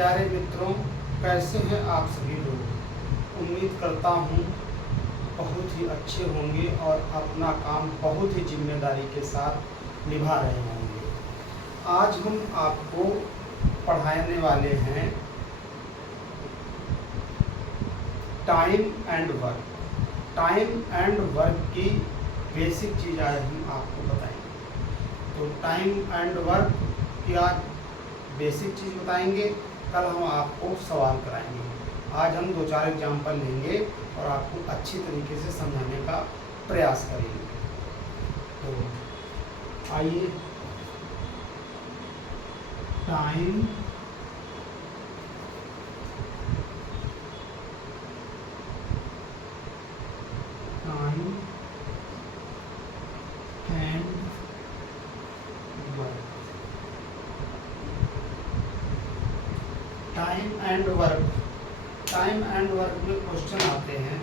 प्यारे मित्रों, कैसे हैं आप सभी लोग। उम्मीद करता हूँ बहुत ही अच्छे होंगे और अपना काम बहुत ही जिम्मेदारी के साथ निभा रहे होंगे। आज हम आपको पढ़ाने वाले हैं time and work. Time and work की बेसिक चीज़ आज हम आपको बताएंगे। तो टाइम एंड वर्क की आज बेसिक चीज़ बताएंगे, कल हम आपको सवाल कराएंगे। आज हम 2-4 एग्जाम्पल लेंगे और आपको अच्छी तरीके से समझाने का प्रयास करेंगे। तो आइए, time and work. Time and work, time and work में क्वेश्चन आते हैं।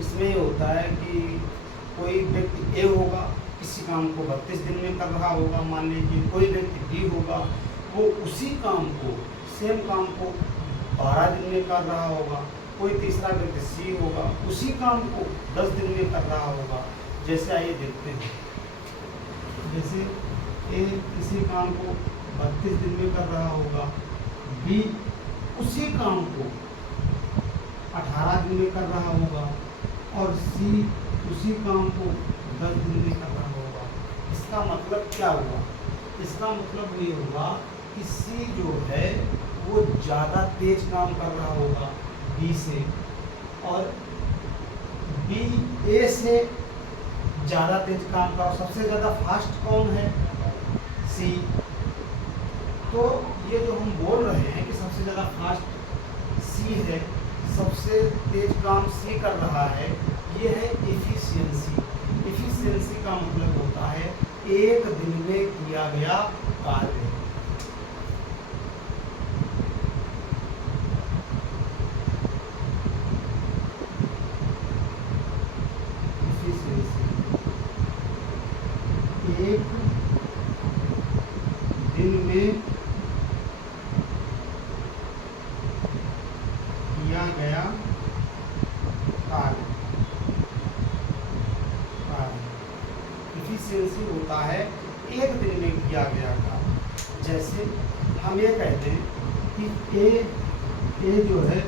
इसमें ये होता है कि कोई व्यक्ति ए होगा, किसी काम को 32 दिन में कर रहा होगा। मान लीजिए कोई व्यक्ति बी होगा, वो उसी काम को, सेम काम को 12 दिन में कर रहा होगा। कोई तीसरा व्यक्ति सी होगा, उसी काम को 10 दिन में कर रहा होगा। जैसे आइए देखते हैं, जैसे ए किसी काम को 32 दिन में कर रहा होगा, बी उसी काम को 18 दिन में कर रहा होगा और सी उसी काम को 10 दिन में कर रहा होगा। इसका मतलब क्या हुआ? इसका मतलब ये हुआ कि सी जो है वो ज़्यादा तेज काम कर रहा होगा बी से, और बी ए से ज़्यादा तेज काम कर। सबसे ज़्यादा फास्ट कौन है? सी। तो ये जो हम बोल रहे हैं कि सबसे ज़्यादा फास्ट सी है, सबसे तेज काम सी कर रहा है, ये है एफिशिएंसी। एफिशिएंसी का मतलब होता है एक दिन में किया गया कार्य। एफिशिएंसी एक दिन में किया गया कार्य। एफिशिएंसी होता है एक दिन में किया गया कार्य। जैसे हम ये कहते हैं कि ए जो है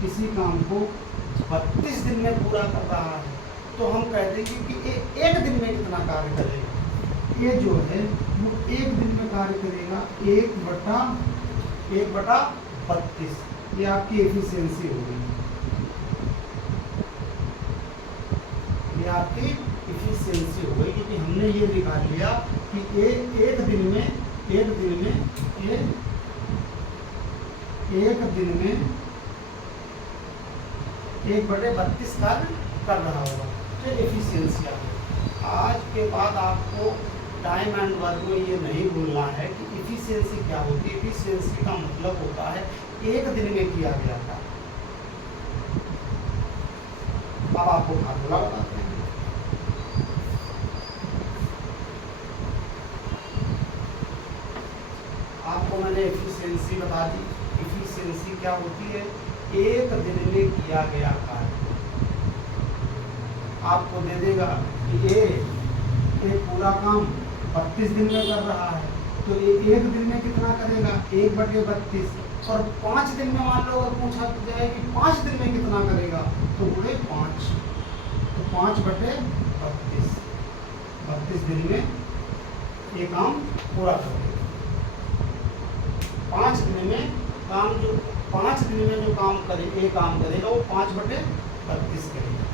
किसी काम को 32 दिन में पूरा कर रहा है, तो हम कहते हैं कि ए एक दिन में कितना कार्य करेगा। ये जो है वो एक दिन में कार्य करेगा 1/32। ये आपकी एफिशिएंसी हो गई। ये आपकी एफिशिएंसी हो गई, क्योंकि हमने ये निकाल लिया कि एक दिन में 1/32 कार्य कर रहा होगा। तो एफिशिएंसी आ गई। आज के बाद आपको टाइम एंड वर्क में ये नहीं भूलना है कि एफिशिएंसी क्या होती है। एफिशिएंसी का मतलब होता है एक दिन में किया गया था। अब आपको फार्मूला बताते हैं। आपको मैंने एफिशिएंसी बता दी। एफिशिएंसी क्या होती है? एक दिन में किया गया कार्य। आपको दे देगा कि ये पूरा काम 32 दिन में कर रहा है, तो ये एक दिन में कितना करेगा? 1/32। और 5 दिन में मान लो अगर पूछा जाए कि 5 दिन में कितना करेगा, तो बोले 5। तो 5/32, 32 दिन में ये काम पूरा करेगा। 5 दिन में काम, जो 5 दिन में जो काम करेगा वो 5/32 करेगा।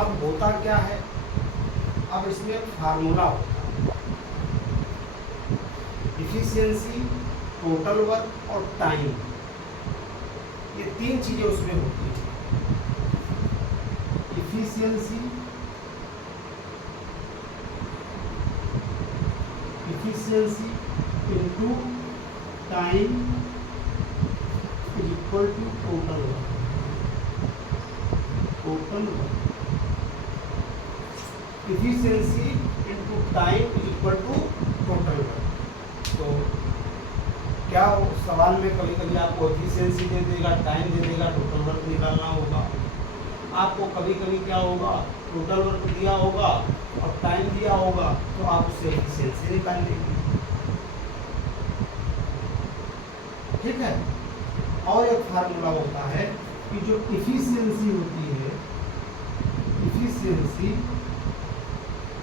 अब होता क्या है? अब इसमें फार्मूला होता है। एफिशिएंसी, टोटल वर्क और टाइम, ये 3 चीजें उसमें होती हैं। Efficiency into time is equal to total work. Efficiency into time is equal to total work. तो क्या हो, सवाल में कभी कभी आपको एफिशिएंसी दे देगा, टाइम दे देगा, टोटल वर्क निकालना होगा। आपको कभी कभी क्या होगा, टोटल वर्क दिया होगा और टाइम दिया होगा, तो आप उससे एफिशिएंसी निकाल लेंगे। ठीक है। और एक फार्मूला होता है कि जो इफिशियंसी होती है, इफिशियंसी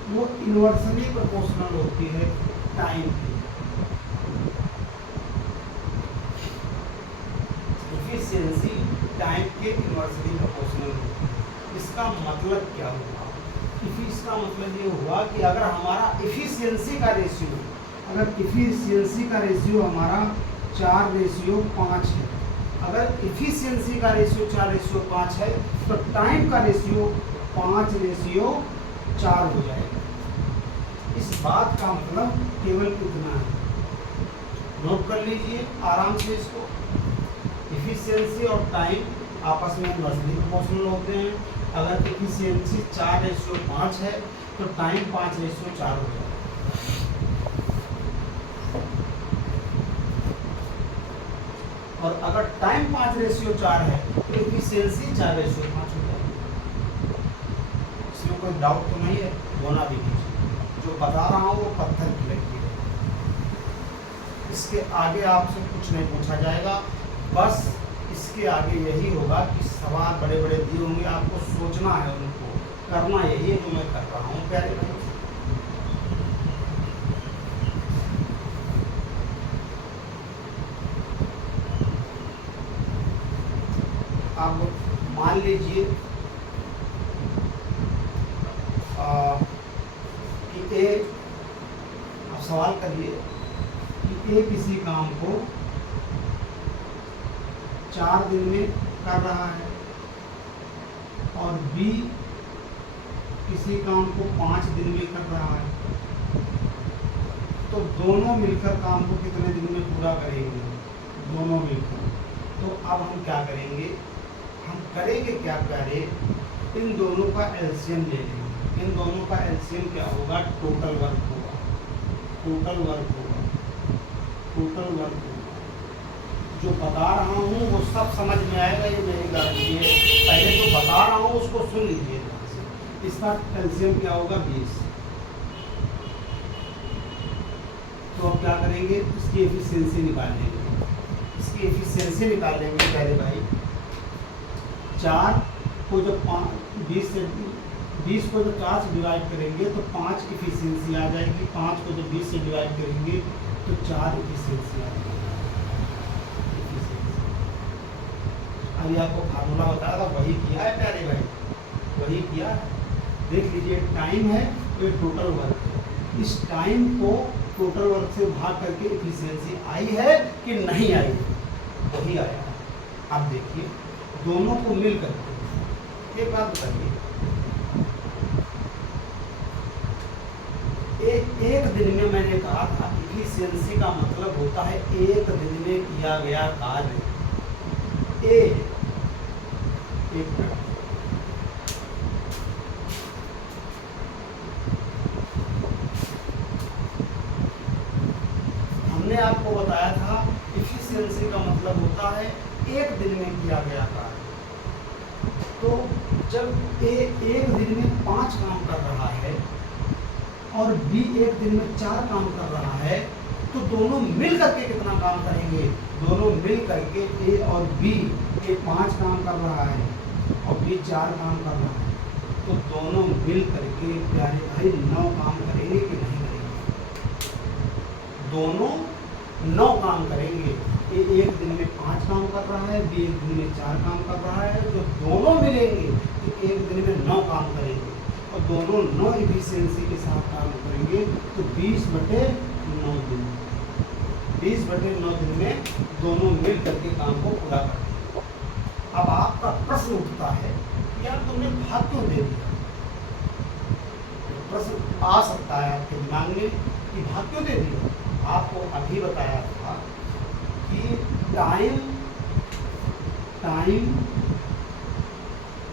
वो इन्वर्सली प्रोपोर्शनल होती है टाइम की। इफिशियंसी टाइम के इन्वर्सली प्रोपोर्शनल होती है। इसका मतलब क्या हुआ? इसका मतलब ये हुआ कि अगर हमारा इफिशियंसी का रेशियो, अगर इफिशियंसी का रेशियो हमारा 4:5 है, अगर इफिशियंसी का रेशियो 4:5 है, तो टाइम का रेशियो 5:4 हो जाएगा। इस बात का मतलब केवल इतना है, नोट कर लीजिए आराम से इसको। इफिशियंसी और टाइम आपस में इन्वर्सली प्रोपोर्शनल होते हैं। अगर इफिशियंसी 4:5 है, तो टाइम 5:4 हो जाएगा। और अगर टाइम 5:4 है, तो एफिशिएंसी 4:5 हो जाएगी। इसमें कोई डाउट तो नहीं है, होना भी कीजिए। जो बता रहा हूँ वो पत्थर की लकीर है। इसके आगे आपसे कुछ नहीं पूछा जाएगा, बस इसके आगे यही होगा कि सवाल बड़े बड़े दिए होंगे, आपको सोचना है, उनको करना यही है जो मैं कर रहा हूँ प्यारे भाई। आप मान लीजिए कि ए, आप सवाल करिए कि ए किसी काम को 4 दिन में कर रहा है और बी किसी काम को 5 दिन में कर रहा है, तो दोनों मिलकर काम को कितने दिन में पूरा करेंगे? दोनों मिलकर। तो अब हम क्या करेंगे, हम करेंगे क्या प्यारे, इन दोनों का एलसीएम ले लेंगे। इन दोनों का एलसीएम क्या होगा? टोटल वर्क होगा। टोटल वर्क होगा, टोटल वर्क होगा। जो बता रहा हूँ वो सब समझ में आएगा, ये मेरी गारंटी है। पहले जो बता रहा हूँ उसको सुन लीजिए। इसका एलसीएम क्या होगा? 20। तो अब क्या करेंगे, इसकी एफिशिएंसी निकाल लेंगे। इसकी एफिशिएंसी निकाल लेंगे पहले भाई। 4 को जब 20 को जब 4 से डिवाइड करेंगे तो 5 एफिशिएंसी आ जाएगी। 5 को जब 20 से डिवाइड करेंगे तो 4 एफिशिएंसी आ जाएगी। अभी आपको फार्मूला बताया था, वही किया है प्यारे भाई, वही किया है। देख लीजिए, टाइम है तो ये टोटल वर्क है। इस टाइम को टोटल वर्क से भाग करके एफिशिएंसी आई है कि नहीं आई है? वही आया है। आप देखिए, दोनों को मिल करके एक बात बताइए, एक दिन में मैंने कहा था एफिशिएंसी का मतलब होता है एक दिन में किया गया कार्य। एक हमने आपको बताया था एफिशिएंसी का मतलब होता है एक दिन में किया गया कार्य। तो जब ए एक दिन में 5 काम कर रहा है और बी एक दिन में 4 काम कर रहा है, तो दोनों मिल करके कितना काम करेंगे? दोनों मिल करके ए और बी, ए 5 काम कर रहा है और बी 4 काम कर रहा है, तो दोनों मिल करके प्यारे भाई 9 काम करेंगे कि नहीं करेंगे? दोनों 9 काम करेंगे। ए एक दिन में 5 काम कर रहा है, बी एक दिन में 4 काम कर रहा है, तो दोनों मिलेंगे तो एक दिन में 9 काम करेंगे और दोनों 9 एफिशिएंसी के साथ काम करेंगे, तो 20/9 दिन, 20/9 दिन में दोनों मिल करके काम को पूरा कर देंगे। अब आपका प्रश्न उठता है, यार तुमने भाग क्यों दे दिया? प्रश्न आ सकता है आपके दिमाग में कि भाग क्यों दे दिया? आपको अभी बताया था कि time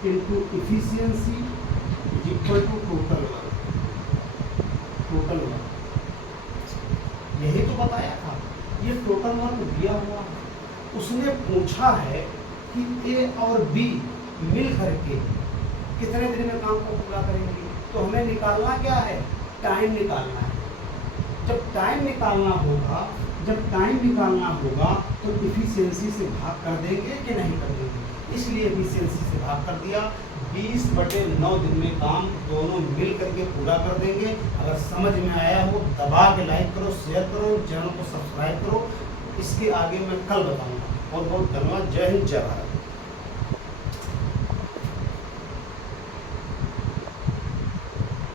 into efficiency is equal to total work. Total work यही तो बताया था। ये टोटल वर्क दिया हुआ है, उसने पूछा है कि ए और बी मिल करके कितने दिन में काम को पूरा करेंगे। तो हमें निकालना क्या है, टाइम निकालना है। जब टाइम निकालना होगा तो इफिशियंसी से भाग कर देंगे कि नहीं कर देंगे, इसलिए इफिशियंसी से भाग कर दिया। 20/9 दिन में काम दोनों मिल करके पूरा कर देंगे। अगर समझ में आया हो दबा के लाइक करो, शेयर करो, चैनल को सब्सक्राइब करो। इसके आगे मैं कल बताऊंगा। बहुत बहुत धन्यवाद। जय हिंद, जय भारत।